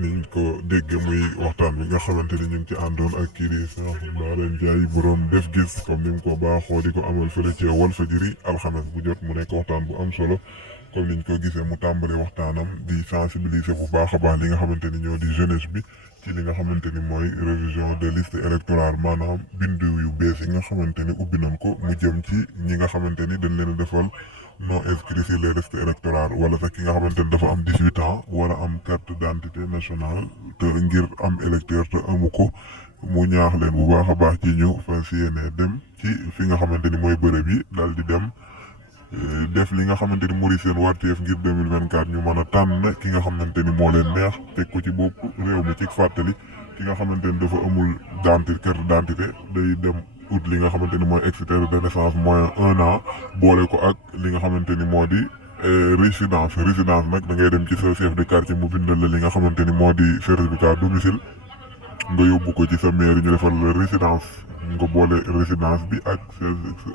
niñ ko dégg muy waxtaan bi nga xamante ni ñu ngi ci àndoon ak kii di Cheikh Bara Ndiaye borom def gis comme ni mu ko baaxoo di ko amal fële ci Walfadjri alxames bu jot mu nekk waxtaan bu am solo comme niñ ko gisee mu tàmbali waxtaanam di sensibiliser bu baax a baax li nga xamante ni ñoo di jeunesse bi ci li nga xamante ni mooy révision de liste électorale maanaam bindu yu bees yi nga xamante ni ubbi nañ ko mu jëm ci ñi nga xamante ni dañ leen a defal non inscrit sur les listes électorales wala sax ki nga xamante ni dafa am 18 ans wala am carte d'identité nationale te ngir am électeur te amu ko mu ñaax leen bu baax a baax ci ñu fas yéene dem ci fi nga xamante ni mooy bërëb yi dal di dem def li nga xamante ni moo di seen warteef ngir 2024 ñu mën a tànn ki nga xamante ni moo leen neex teg ko ci bopp réew mi ci fàttali ki nga xamante ni dafa amul carte d'identité day dem ut li nga xamante ni mooy extrait de naissance moins 1 an boole ko ak li nga xamante ni moo di résidence nag da ngay dem ci sa chef de quartier mu bindal la li nga xamante ni moo di certificat domicile nga yóbbu ko ci sa mairie ñu defal la résidence nga boole résidence bi ak sa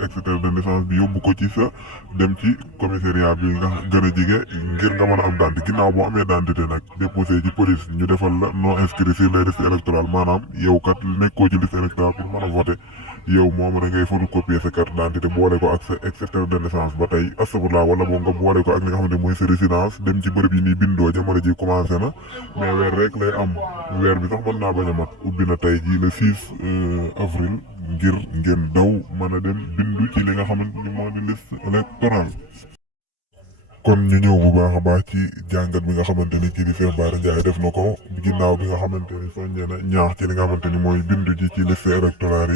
extrait de naissance bi yóbbu ko ci sa dem ci commissariat bi nga gën a jige ngir nga mën a am d'identité ginnaaw boo amee d'identité nag déposé ci police ñu defal la non inscrit sur les listes électorales maanaam yow kat nekkoo ci liste électorale pour mën a voter yow moom da ngay photocopier sa carte d'identité boole ko ak sa extrait de naissance ba tey astafurlah wala boo nga boole ko ak li nga xamante mooy sa résidence dem ci bërëb yi nii bindoo jamono ji commencé na mais weer rek lay am weer bi sax mën naa bañ a mat ubbi na tey jii le 6 avril ngir ngeen daw mën a dem bindu ci li nga xamante ni moo di liste électorale. kon ñu ñëw bu baax a baax ci jàngat bi nga xamante ni kii di Cheikh Bara Ndiaye def na ko ginnaaw bi nga xamante ni soññee na ñaax ci li nga xamante ni mooy bindu ji ci liste électorale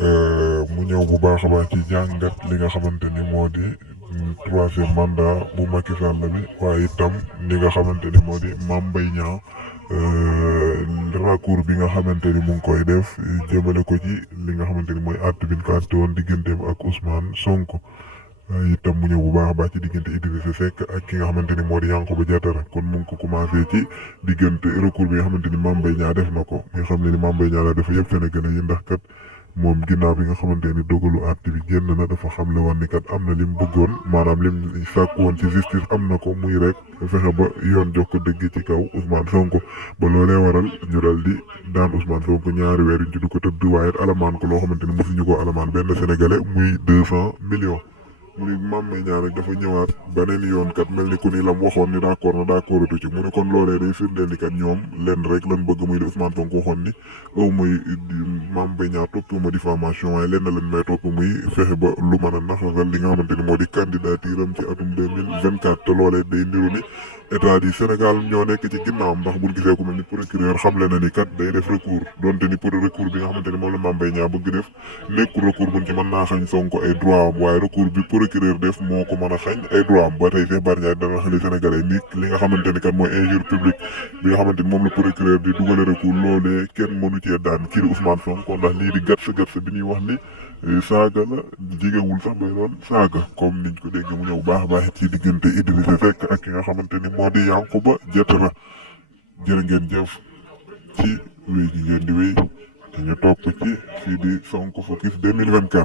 yi mu ñëw bu baax a baax ci jàngat li nga xamante ni moo di troisième mandat bu Macky Sall bi waaye itam li nga xamante ni moo di Mame Mbaye Niang recours bi nga xamante ni mu ngi koy def jëmale ko ci li nga xamante ni mooy àtte bi ñu ko àtte woon digganteem ak Ousmane Sonko. itam mu ñëw bu baax a baax ci diggante Idrissa Seck ak ki nga xamante ni moo di Yankhoba Diattara kon mu ngi ko commencé ci diggante recours bi nga xamante ni Mame Mbaye Niang def na ko nga xam ne ni Mame Mbaye Niang la dafa yëpp Sénégalais yi ndax kat moom ginnaaw bi nga xamante ni dogalu àtte bi génn na dafa xam le woon ni kat am na lim bëggoon maanaam lim sàkk woon ci justice am na ko muy rek fexe ba yoon jox ko dëgg ci kaw Ousmane Sonko ba loolee waral ñu dal di daan Ousmane Sonko ñaari weer yu ñu ko tëdd waaye alamaan ko loo xamante ni mosuñu ko alamaan benn Sénégalais muy 200 millions. mu ni Mame Mbaye Niang nag dafa ñëwaat beneen yoon kat mel ni ku ni lam waxoon ni d'accord na d'accordatu ci mu ne kon loolee day firndeel ni kat ñoom lenn rek lan bëgg muy di Ousmane Sonko waxoon ni aw muy Mame Mbaye Niang topp ma diffamation waaye lenn lañ may topp muy fexe ba lu mën a naxasal li nga xamante ni moo di candidature am ci atum 2024 te loolee day niru ni état du Sénégal ñoo nekk ci ginnaawam ndax buñ gisee ku mel ni procureur xamle na ni kat day def recours donte ni pour recours bi nga xamante ni moom la Mame Mbaye Niang bëgg def nekkul recours buñ ci mën naa xañ Sonko ay droit am waaye recours bi procureur def moo ko mën a xañ ay droit am ba tey Cheikh Bara Ndiaye dana xali Sénégalais ni li nga xamante ni kat mooy injure publique bi nga xamante ni moom la procureur di dugale recours loolee kenn mënu cee daan kii di Ousmane Sonko ndax lii di gàtt bi ñuy wax ni saaga la jigewul sax bay doon saaga comme niñ ko dégg mu ñëw baax a baax ci diggante Idrissa Seck ak ki nga xamante ni moo di Yankhoba Diattara jërë ngeen jëf ci wéy gi ngeen di wéy te ñu topp ci fii di Sonko Focus 2024